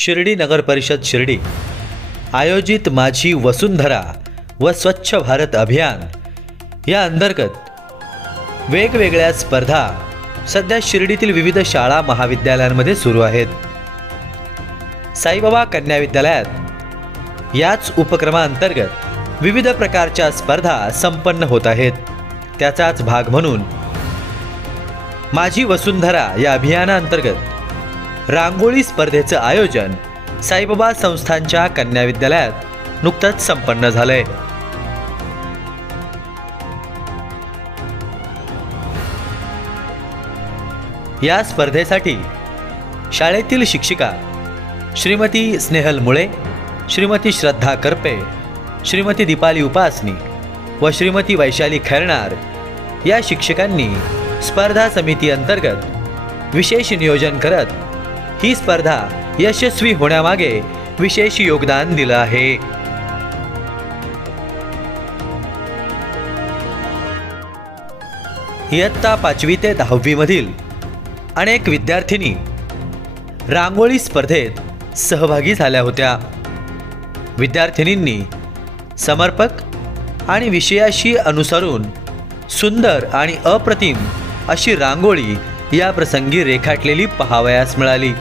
शिर्डी नगर परिषद शिर्डी आयोजित माझी वसुंधरा व स्वच्छ भारत अभियान या अंतर्गत वेगवेगळ्या स्पर्धा सध्या शिर्डीतील विविध शाळा महाविद्यालयांमध्ये सुरू आहेत। साईबाबा कन्या विद्यालयात याच उपक्रमांतर्गत विविध प्रकारच्या स्पर्धा संपन्न होत आहेत। त्याचाच भाग म्हणून माझी वसुंधरा या अभियानांतर्गत रांगोळी स्पर्धेचं आयोजन साईबाबा संस्थानच्या कन्या विद्यालयात नुकतंच संपन्न झालंय। या स्पर्धेसाठी शाळेतील शिक्षिका श्रीमती स्नेहल मुळे, श्रीमती श्रद्धा करपे, श्रीमती दीपाली उपासनी व श्रीमती वैशाली खैरनार या शिक्षकांनी स्पर्धा समिती अंतर्गत विशेष नियोजन करत ही स्पर्धा यशस्वी होण्यामागे विशेष योगदान दिलं आहे। इयत्ता 5वी ते 10वी मधील अनेक विद्यार्थिनी रांगोळी स्पर्धेत सहभागी झाल्या होत्या। विद्यार्थिनींनी समर्पक आणि विषयाशी अनुसरून सुंदर आणि अप्रतिम अशी रांगोळी या प्रसंगी रेखाटलेली पाहावयास मिळाली।